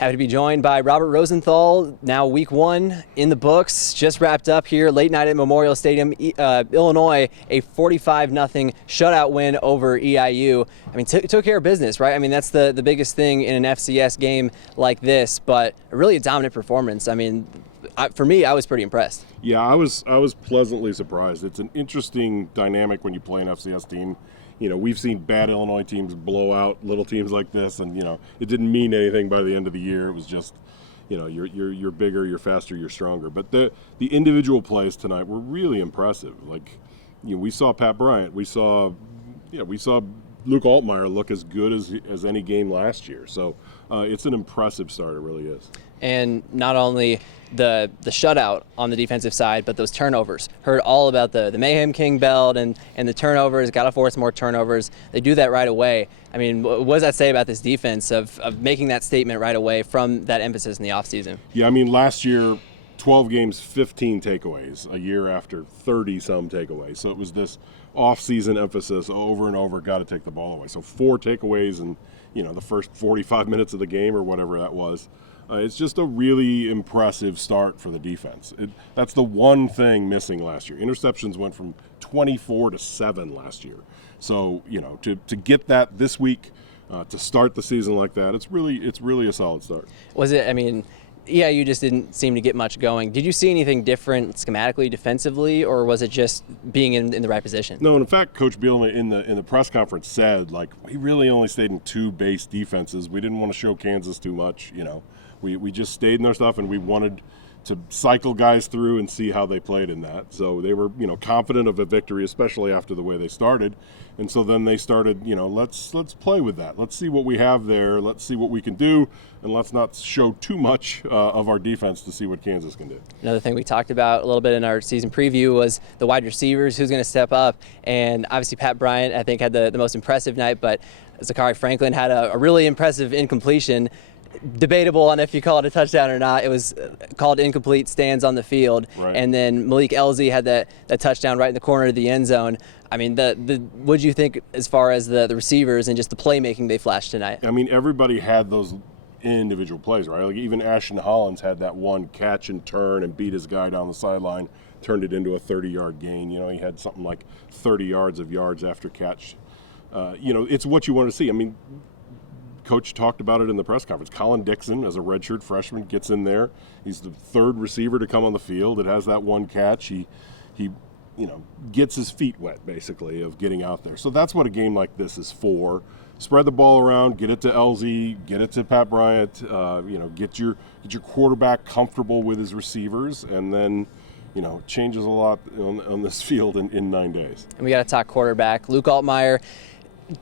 Happy to be joined by Robert Rosenthal. Now week one in the books, just wrapped up here, late night at Memorial Stadium, Illinois, a 45-0 shutout win over EIU. I mean, took care of business, right? I mean, that's the biggest thing in an FCS game like this, but really a dominant performance. I mean, for me, I was pretty impressed. Yeah, I was pleasantly surprised. It's an interesting dynamic when you play an FCS team. You know, we've seen bad Illinois teams blow out little teams like this, and you know, it didn't mean anything by the end of the year. It was just, you know, you're bigger, you're faster, you're stronger. But the individual plays tonight were really impressive. Like, you know, we saw Pat Bryant, we saw Luke Altmaier look as good as any game last year. So it's an impressive start. It really is. And not only the shutout on the defensive side, but those turnovers. Heard all about the Mayhem King belt and the turnovers, got to force more turnovers. They do that right away. I mean, what does that say about this defense of making that statement right away from that emphasis in the offseason? Yeah, I mean, last year, 12 games, 15 takeaways, a year after 30-some takeaways. So it was this off-season emphasis over and over, got to take the ball away. So 4 takeaways in, you know, the first 45 minutes of the game or whatever that was. It's just a really impressive start for the defense. That's the one thing missing last year. Interceptions went from 24 to 7 last year. So, you know, to get that this week, to start the season like that, it's really a solid start. Was it, I mean, yeah, you just didn't seem to get much going. Did you see anything different schematically, defensively, or was it just being in the right position? No, and in fact, Coach Bielema in the press conference said, like, we really only stayed in 2 base defenses. We didn't want to show Kansas too much, you know. We just stayed in their stuff, and we wanted to cycle guys through and see how they played in that. So they were, you know, confident of a victory, especially after the way they started. And so then they started, you know, let's play with that. Let's see what we have there. Let's see what we can do, and let's not show too much of our defense to see what Kansas can do. Another thing we talked about a little bit in our season preview was the wide receivers, who's going to step up. And obviously Pat Bryant, I think, had the most impressive night, but Zachary Franklin had a really impressive incompletion. Debatable on if you call it a touchdown or not. It was called incomplete, stands on the field. Right. And then Malik Elzy had that touchdown right in the corner of the end zone. I mean, what do you think as far as the receivers and just the playmaking they flashed tonight? I mean, everybody had those individual plays, right? Like even Ashton Hollins had that one catch and turn and beat his guy down the sideline, turned it into a 30-yard gain. You know, he had something like 30 yards after catch. You know, it's what you want to see. I mean, Coach talked about it in the press conference. Colin Dixon, as a redshirt freshman, gets in there. He's the 3rd receiver to come on the field. It has that one catch. He you know, gets his feet wet, basically, of getting out there. So that's what a game like this is for. Spread the ball around, get it to LZ, get it to Pat Bryant, you know, get your quarterback comfortable with his receivers, and then, you know, changes a lot on this field in 9 days. And we got to talk quarterback. Luke Altmaier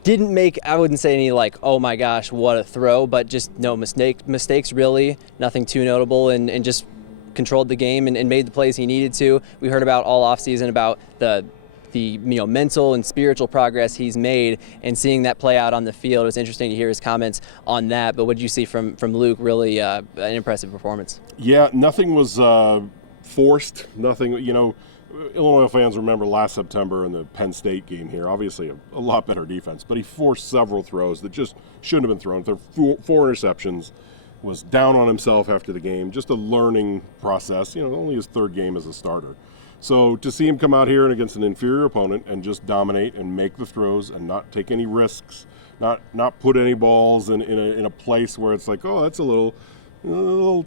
didn't make, I wouldn't say any like, oh my gosh, what a throw, but just no mistakes really, nothing too notable, and just controlled the game and made the plays he needed to. We heard about all offseason about the you know, mental and spiritual progress he's made, and seeing that play out on the field. It was interesting to hear his comments on that, but what did you see from Luke? Really an impressive performance. Yeah, nothing was forced, nothing, you know. Illinois fans remember last September in the Penn State game here, obviously a lot better defense, but he forced several throws that just shouldn't have been thrown. There were 4 interceptions, was down on himself after the game, just a learning process, you know, only his 3rd game as a starter. So to see him come out here and against an inferior opponent and just dominate and make the throws and not take any risks, not put any balls in a place where it's like, oh, that's a little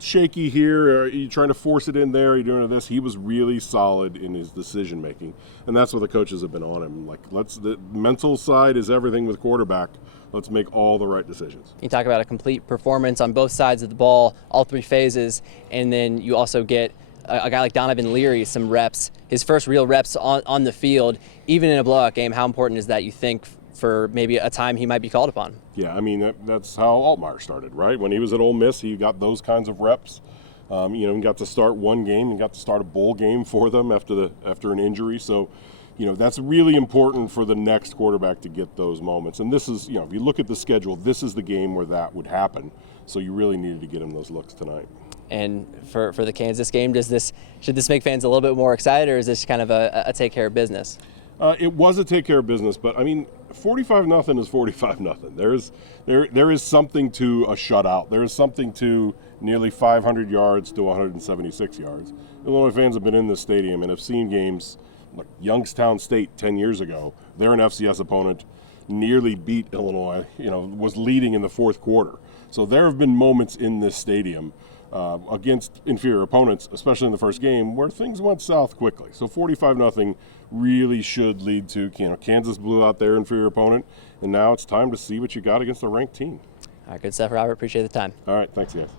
shaky here. Are you trying to force it in there? Are you doing this? He was really solid in his decision making, and that's what the coaches have been on him. Like, the mental side is everything with quarterback. Let's make all the right decisions. You talk about a complete performance on both sides of the ball, all 3 phases, and then you also get a guy like Donovan Leary some reps, his first real reps on the field, even in a blowout game. How important is that, you think, for maybe a time he might be called upon? Yeah, I mean, that's how Altmaier started, right? When he was at Ole Miss, he got those kinds of reps. You know, he got to start one game and got to start a bowl game for them after an injury. So, you know, that's really important for the next quarterback to get those moments. And this is, you know, if you look at the schedule, this is the game where that would happen. So you really needed to get him those looks tonight. And for the Kansas game, should this make fans a little bit more excited, or is this kind of a take care of business? It was a take care of business, but I mean, 45-0 is 45-0. There is something to a shutout. There is something to nearly 500 yards to 176 yards. Illinois fans have been in this stadium and have seen games like Youngstown State 10 years ago. They're an FCS opponent, nearly beat Illinois, was leading in the fourth quarter. So there have been moments in this stadium against inferior opponents, especially in the first game, where things went south quickly. So 45-0 really should lead to, Kansas blew out their inferior opponent, and now it's time to see what you got against a ranked team. All right, good stuff, Robert. Appreciate the time. All right, thanks, guys.